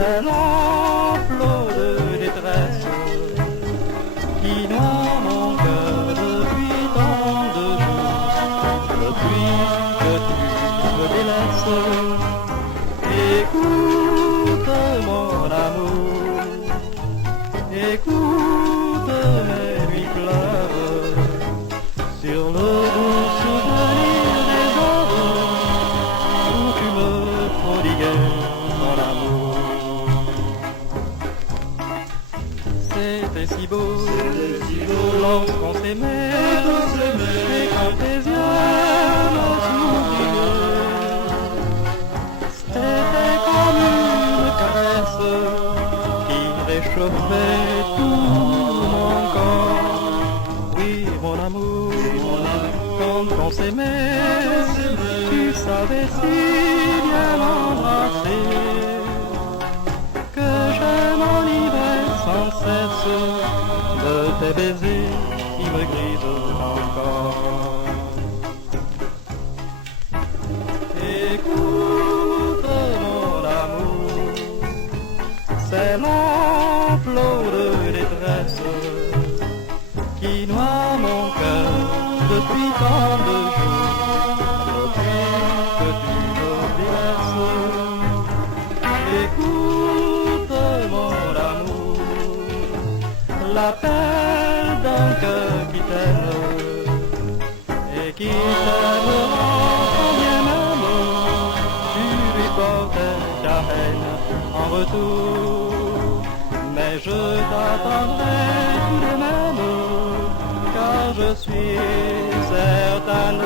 C'est l'enclos de détresse qui noie mon cœur depuis tant de jours, depuis que tu me délaisses. Écoute mon amour, écoute mes nuits pleures sur le doux souvenir des heures où tu me prodiguais ton amour. C'était si beau, lorsqu'on s'aimait, et quand tes yeux me souriaient, c'était comme une caresse qui réchauffait tout mon corps. Oui, mon amour, quand on s'aimait, tu savais si bien m'embrasser que je m'enivrais sans cesse de tes baisers qui me grisent encore. Écoute mon amour, c'est l'enclos de détresse qui noie mon cœur depuis tant de jours, depuis que tu me délaisses. Écoute mon amour, l'appel d'un cœur qui t'aime et qui t'aimera quand bien même tu lui portes ta haine en retour. Mais je t'attendrai tout de même, car je suis certaine